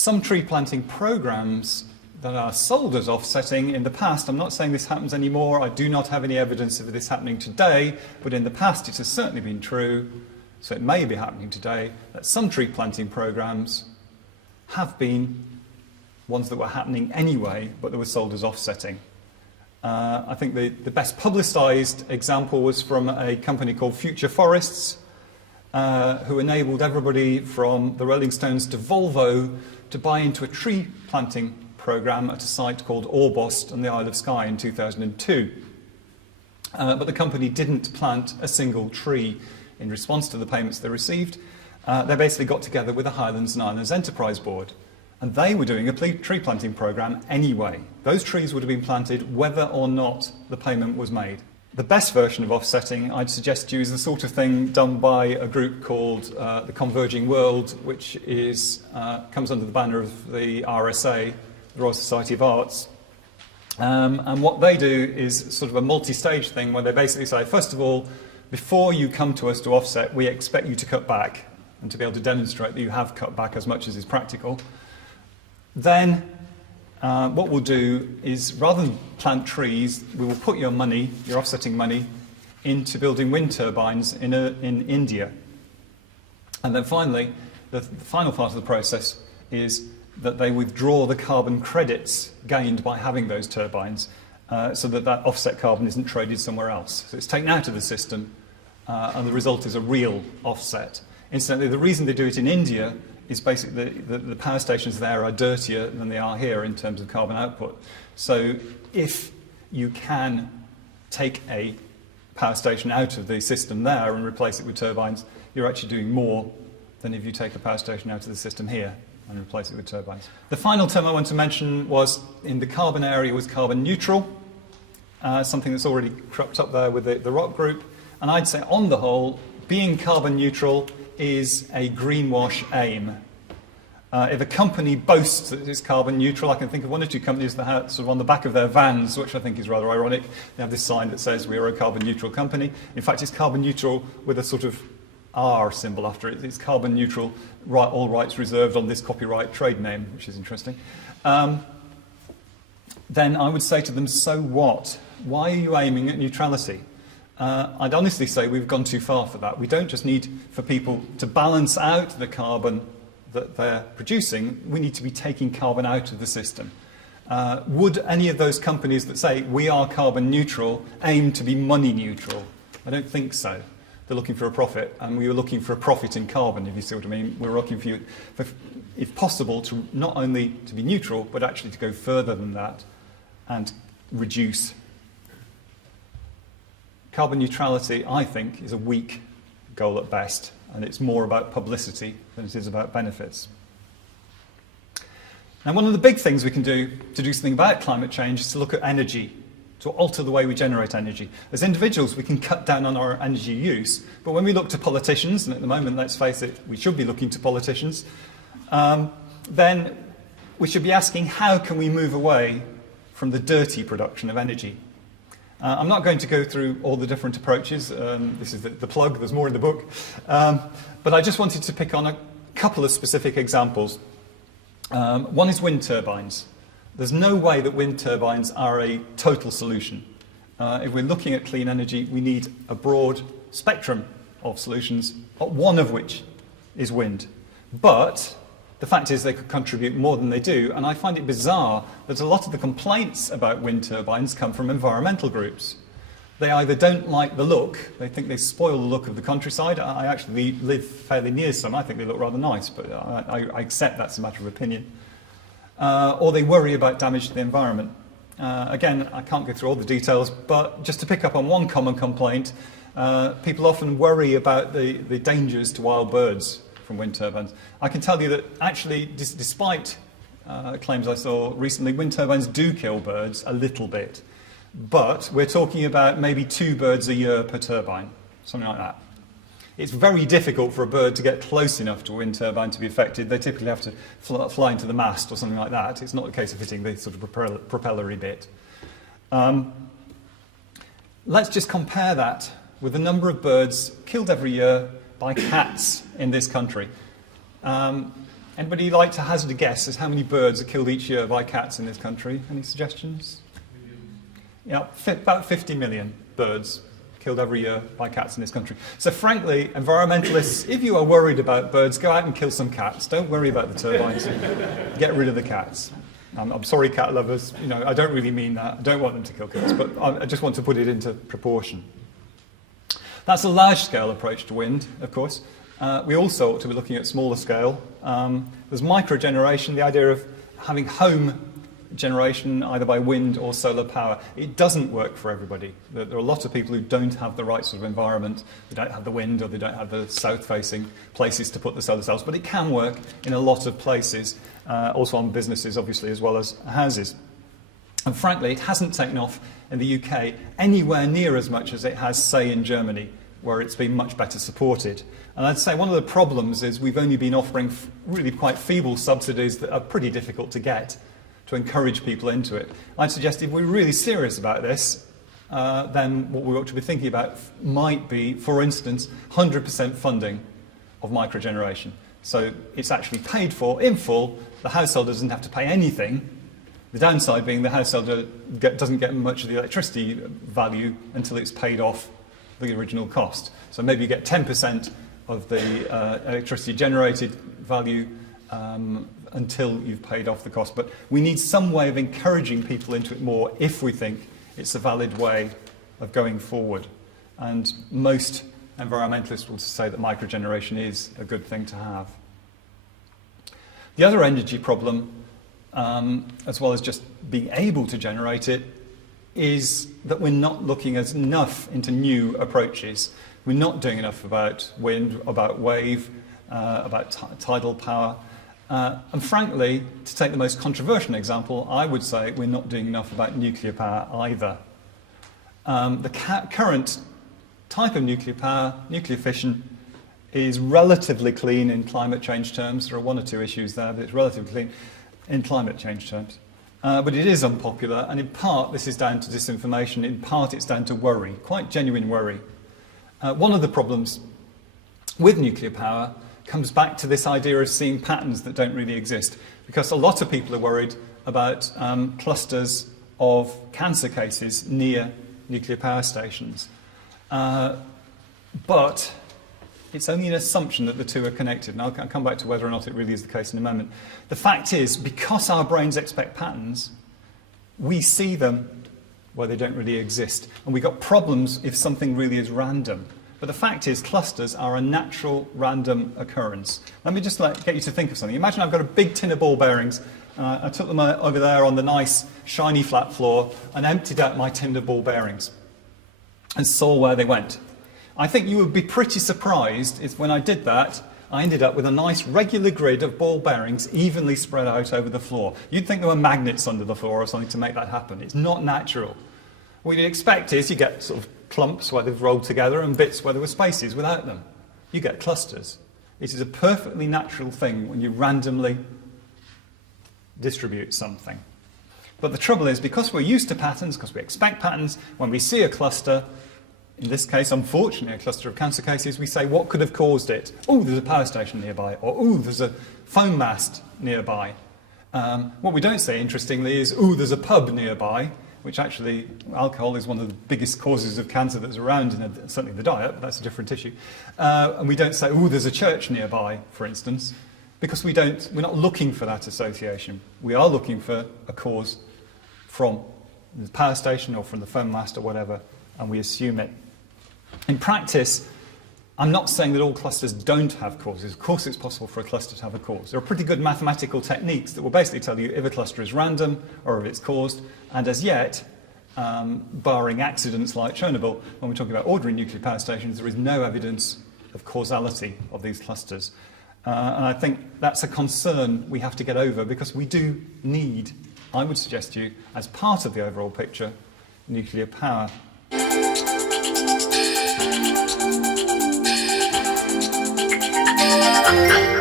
some tree planting programs that are sold as offsetting in the past. I'm not saying this happens anymore. I do not have any evidence of this happening today, but in the past it has certainly been true, so it may be happening today, that some tree planting programs have been ones that were happening anyway, but that were sold as offsetting. I think the best publicised example was from a company called Future Forests, who enabled everybody from the Rolling Stones to Volvo to buy into a tree planting programme at a site called Orbost on the Isle of Skye in 2002. But the company didn't plant a single tree in response to the payments they received. They basically got together with the Highlands and Islands Enterprise Board, and they were doing a tree planting programme anyway. Those trees would have been planted whether or not the payment was made. The best version of offsetting, I'd suggest to you, is the sort of thing done by a group called the Converging World, which comes under the banner of the RSA, the Royal Society of Arts. And what they do is sort of a multi-stage thing where they basically say, first of all, before you come to us to offset, we expect you to cut back and to be able to demonstrate that you have cut back as much as is practical. Then what we'll do is, rather than plant trees, we will put your money, your offsetting money, into building wind turbines in India. And then finally, the final part of the process is that they withdraw the carbon credits gained by having those turbines, so that offset carbon isn't traded somewhere else. So it's taken out of the system, and the result is a real offset. Incidentally, the reason they do it in India is basically the power stations there are dirtier than they are here in terms of carbon output. So if you can take a power station out of the system there and replace it with turbines, you're actually doing more than if you take a power station out of the system here and replace it with turbines. The final term I want to mention was, in the carbon area, was carbon neutral, something that's already cropped up there with the rock group. And I'd say, on the whole, being carbon neutral is a greenwash aim. If a company boasts that it's carbon neutral, I can think of one or two companies that have sort of on the back of their vans, which I think is rather ironic, they have this sign that says we are a carbon neutral company. In fact, it's carbon neutral with a sort of R symbol after it. It's carbon neutral, all rights reserved on this copyright trade name, which is interesting. Then I would say to them, so what? Why are you aiming at neutrality? I'd honestly say we've gone too far for that. We don't just need for people to balance out the carbon that they're producing, we need to be taking carbon out of the system. Would any of those companies that say we are carbon neutral aim to be money neutral? I don't think so. They're looking for a profit, and we were looking for a profit in carbon, if you see what I mean. We're looking for, if possible, to not only to be neutral, but actually to go further than that and reduce. Carbon neutrality, I think, is a weak goal at best, and it's more about publicity than it is about benefits. Now, one of the big things we can do to do something about climate change is to look at energy, to alter the way we generate energy. As individuals, we can cut down on our energy use, but when we look to politicians, and at the moment, let's face it, we should be looking to politicians, then we should be asking, how can we move away from the dirty production of energy? I'm not going to go through all the different approaches. This is the plug, there's more in the book. But I just wanted to pick on a couple of specific examples. One is wind turbines. There's no way that wind turbines are a total solution. If we're looking at clean energy, we need a broad spectrum of solutions, one of which is wind. But the fact is they could contribute more than they do, and I find it bizarre that a lot of the complaints about wind turbines come from environmental groups. They either don't like the look, they think they spoil the look of the countryside. I actually live fairly near some, I think they look rather nice, but I accept that's a matter of opinion. Or they worry about damage to the environment. Again, I can't go through all the details, but just to pick up on one common complaint, people often worry about the dangers to wild birds from wind turbines. I can tell you that actually, despite claims I saw recently, wind turbines do kill birds a little bit. But we're talking about maybe 2 birds a year per turbine, something like that. It's very difficult for a bird to get close enough to a wind turbine to be affected. They typically have to fly into the mast or something like that. It's not a case of hitting the sort of propellery bit. Let's just compare that with the number of birds killed every year by cats in this country. Anybody like to hazard a guess as how many birds are killed each year by cats in this country? Any suggestions? Yeah, about 50 million birds killed every year by cats in this country. So frankly, environmentalists, if you are worried about birds, go out and kill some cats. Don't worry about the turbines. Get rid of the cats. I'm sorry, cat lovers. You know, I don't really mean that. I don't want them to kill cats, but I just want to put it into proportion. That's a large-scale approach to wind, of course. We also ought to be looking at smaller scale. There's microgeneration, the idea of having home generation either by wind or solar power. It doesn't work for everybody. There are a lot of people who don't have the right sort of environment. They don't have the wind, or they don't have the south-facing places to put the solar cells, but it can work in a lot of places, also on businesses, obviously, as well as houses. And frankly, it hasn't taken off in the UK anywhere near as much as it has, say, in Germany, where it's been much better supported. And I'd say one of the problems is we've only been offering really quite feeble subsidies that are pretty difficult to get to encourage people into it. I'd suggest if we're really serious about this, then what we ought to be thinking about might be, for instance, 100% funding of microgeneration. So it's actually paid for in full. The household doesn't have to pay anything. The downside being the household doesn't get much of the electricity value until it's paid off the original cost. So maybe you get 10% of the electricity generated value until you've paid off the cost. But we need some way of encouraging people into it more if we think it's a valid way of going forward. And most environmentalists will say that microgeneration is a good thing to have. The other energy problem, as well as just being able to generate it, is that we're not looking enough into new approaches. We're not doing enough about wind, about wave, about tidal power. And frankly, to take the most controversial example, I would say we're not doing enough about nuclear power either. The current type of nuclear power, nuclear fission, is relatively clean in climate change terms. There are one or two issues there, but it's relatively clean in climate change terms. But it is unpopular, and in part this is down to disinformation, in part it's down to worry, quite genuine worry. One of the problems with nuclear power comes back to this idea of seeing patterns that don't really exist, because a lot of people are worried about clusters of cancer cases near nuclear power stations. But it's only an assumption that the two are connected, and I'll come back to whether or not it really is the case in a moment. The fact is, because our brains expect patterns, we see them where they don't really exist, and we've got problems if something really is random. But the fact is, clusters are a natural random occurrence. Let me just get you to think of something. Imagine I've got a big tin of ball bearings, and I took them over there on the nice, shiny flat floor and emptied out my tin of ball bearings and saw where they went. I think you would be pretty surprised if when I did that, I ended up with a nice regular grid of ball bearings evenly spread out over the floor. You'd think there were magnets under the floor or something to make that happen. It's not natural. What you'd expect is you get sort of clumps where they've rolled together and bits where there were spaces without them. You get clusters. It is a perfectly natural thing when you randomly distribute something. But the trouble is, because we're used to patterns, because we expect patterns, when we see a cluster, in this case, unfortunately, a cluster of cancer cases, we say, what could have caused it? Oh, there's a power station nearby, or oh, there's a phone mast nearby. What we don't say, interestingly, is, oh, there's a pub nearby, which actually, alcohol is one of the biggest causes of cancer that's around, certainly the diet, but that's a different issue. And we don't say, oh, there's a church nearby, for instance, because we're not looking for that association. We are looking for a cause from the power station or from the phone mast or whatever, and we assume it. In practice, I'm not saying that all clusters don't have causes. Of course it's possible for a cluster to have a cause. There are pretty good mathematical techniques that will basically tell you if a cluster is random or if it's caused, and as yet, barring accidents like Chernobyl, when we're talking about ordinary nuclear power stations, there is no evidence of causality of these clusters. And I think that's a concern we have to get over, because we do need, I would suggest to you, as part of the overall picture, nuclear power. Okay.